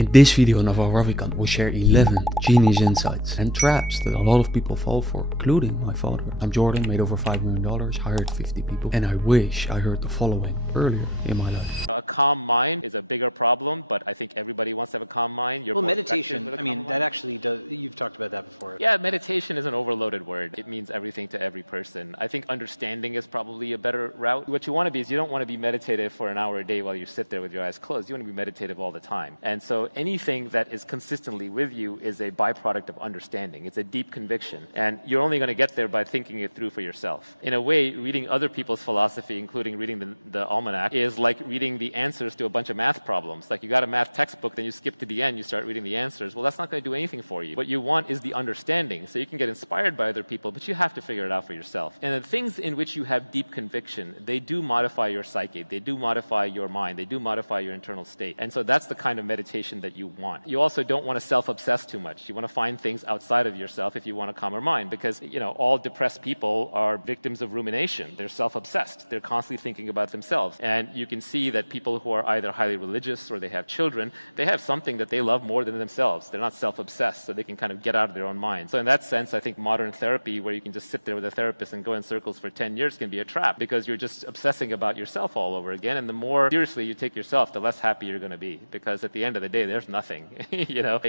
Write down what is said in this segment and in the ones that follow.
In this video, Naval Ravikant will share 11 genius insights and traps that a lot of people fall for, including my father. I'm Jordan, made over $5 million, hired 50 people, and I wish I heard the following earlier in my life. A calm mind is a bigger problem, but I think everybody wants to have a calm mind. Well, meditation, that actually does, you've talked about that before. Yeah, meditation is an overloaded word. It means everything to every person. I think understanding is probably a better route. What you want to be is you don't want to be meditative for an hour a day while you sit there with your eyes closed. You want to be meditative all the time. And so anything that is consistently with you is a byproduct of understanding. It's a deep conviction. And you're only going to get there by thinking it through for yourself. In a way, reading other people's philosophy, including reading the almanac, is like reading the answers to a bunch of math problems. Like you got a math textbook, then you skip to the end, you start reading the answers. Well, that's not going to do anything for you. What you want is the understanding. So you can get inspired by other people, but you have to figure it out for yourself. And the things in which you have deep conviction, they do modify your psyche. They do modify your mind. They do modify your internal state. And so that's the kind of meditation that you want. You also don't want to self-obsess too much. You want to find things outside of yourself if you want a calmer mind, because, all depressed people are victims of rumination. They're self-obsessed. They're constantly thinking about themselves. And you can see that people who are either highly religious or they have children, they have something that they love more than themselves. They're not self-obsessed, so they can kind of get out of their own mind. So in that sense, I think modern therapy, where you can just sit there with a therapist and go in circles for 10 years, can be a trap, because you're just obsessing about yourself all over again. And the more seriously you take yourself, the less happy you're going to be, because at the end of the day, there's nothing.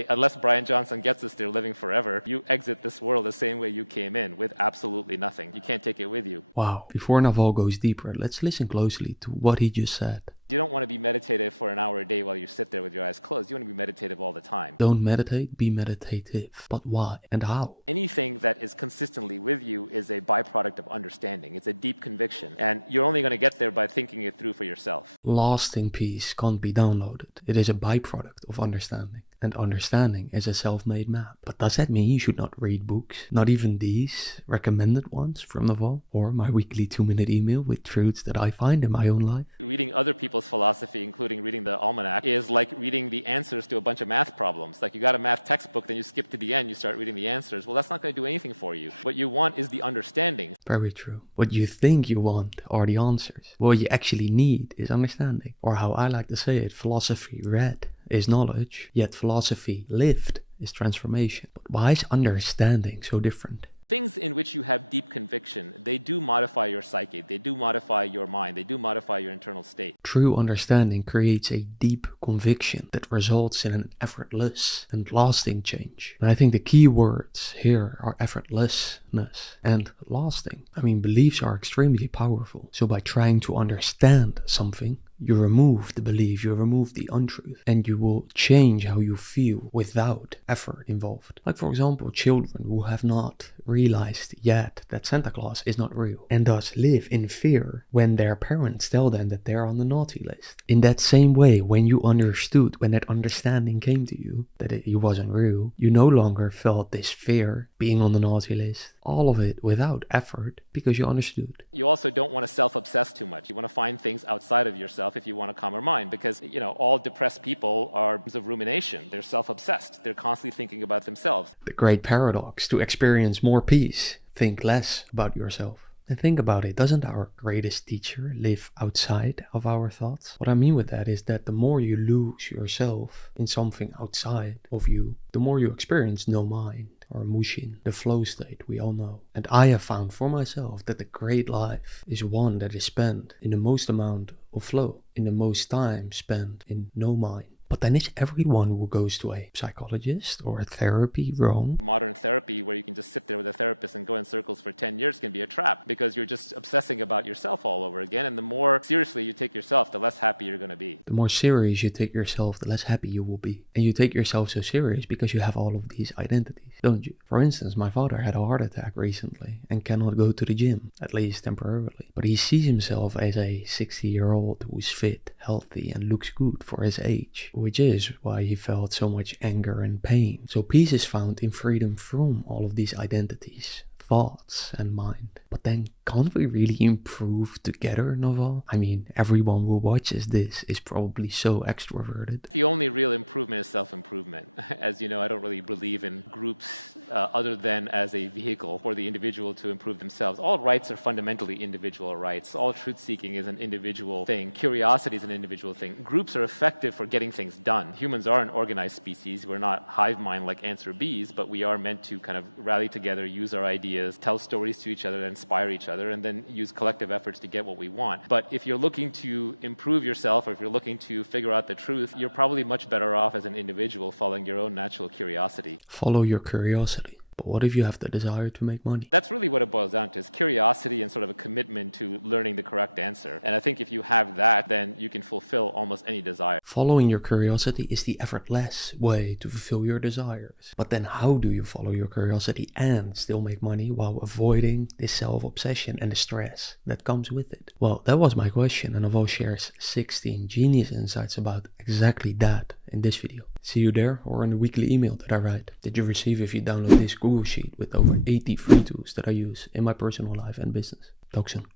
Unless Brian Johnson gets us there living forever, you exit this world the same way you came in, with absolutely nothing. You can't take it with you. Wow. Before Naval goes deeper, let's listen closely to what he just said. You don't want to be meditative for an hour a day while you sit there with your eyes closed. You want to be meditative all the time. Don't meditate, be meditative. But why and how? Anything that is consistently with you is a byproduct of understanding. It's a deep conviction. And you're only going to get there by thinking it through for yourself. Lasting peace can't be downloaded. It is a byproduct of understanding. And understanding is a self-made map. But does that mean you should not read books? Not even these recommended ones from Naval? Or my weekly 2-minute email with truths that I find in my own life? Reading other people's philosophy, including reading the almanac, is like reading the answers to a bunch of math problems. Like you got a math textbook, then you skip to the end, you start reading the answers. Well, that's not going to do anything for you. What you want is the understanding. Very true. What you think you want are the answers. What you actually need is understanding. Or how I like to say it, philosophy read is knowledge, yet philosophy lived is transformation. But why is understanding so different? Things in which you have deep conviction, they do modify your psyche, they do modify your mind, they do modify your internal state. True understanding creates a deep conviction that results in an effortless and lasting change. And I think the key words here are effortlessness and lasting. Beliefs are extremely powerful. So by trying to understand something, you remove the belief, you remove the untruth, and you will change how you feel without effort involved. Like, for example, children who have not realized yet that Santa Claus is not real and thus live in fear when their parents tell them that they're on the naughty list. In that same way, when you understood, when that understanding came to you that he wasn't real, you no longer felt this fear being on the naughty list. All of it without effort, because you understood. You also don't want to self-obsess too much. You want to find things outside of yourself if you want a calmer mind, because, all depressed people are victims of rumination. They're self-obsessed. They're constantly thinking about themselves. The great paradox: to experience more peace, think less about yourself. And think about it, doesn't our greatest teacher live outside of our thoughts? What I mean with that is that the more you lose yourself in something outside of you, the more you experience no mind, or mushin, the flow state we all know. And I have found for myself that the great life is one that is spent in the most amount of flow, in the most time spent in no mind. But then is everyone who goes to a psychologist or a therapy wrong? Modern therapy, where you can just sit there with a therapist and go in circles for 10 years, can be a trap, because you're just obsessing about yourself all over again. And the more seriously you take yourself, the less happy you're going to be. The more serious you take yourself, the less happy you will be. And you take yourself so serious because you have all of these identities, don't you? For instance, my father had a heart attack recently and cannot go to the gym, at least temporarily. But he sees himself as a 60-year-old who's fit, healthy, and looks good for his age, which is why he felt so much anger and pain. So peace is found in freedom from all of these identities, thoughts and mind. But then can't we really improve together, Naval? I mean, everyone who watches this is probably so extroverted. The only real improvement is self-improvement. As you know, I don't really believe in groups other than as a vehicle for the individual to improve themselves. All rights are fundamentally individual rights. All truth-seeking is an individual thing. Curiosity is an individual thing. Groups are effective for getting things done. Humans are an organized species. We're not hive mind like ants or bees, but we are meant to kind of rally together, use our ideas, tell stories to each other, inspire each other, and then use collective efforts to get what we want. But if you're looking to improve yourself, or if you're looking to figure out the truth, you're probably much better off as an individual following your own natural curiosity. Follow your curiosity. But what if you have the desire to make money? That's really what it boils down to, is curiosity and sort of a commitment to learning the correct answer. And I think if you have that, then you can fulfill almost any desire. Following your curiosity is the effortless way to fulfill your desires. But then how do you follow your curiosity and still make money while avoiding this self-obsession and the stress that comes with it? Well, that was my question, and Naval shares 16 genius insights about exactly that in this video. See you there or in the weekly email that I write that you receive if you download this Google Sheet with over 80 free tools that I use in my personal life and business. Talk soon.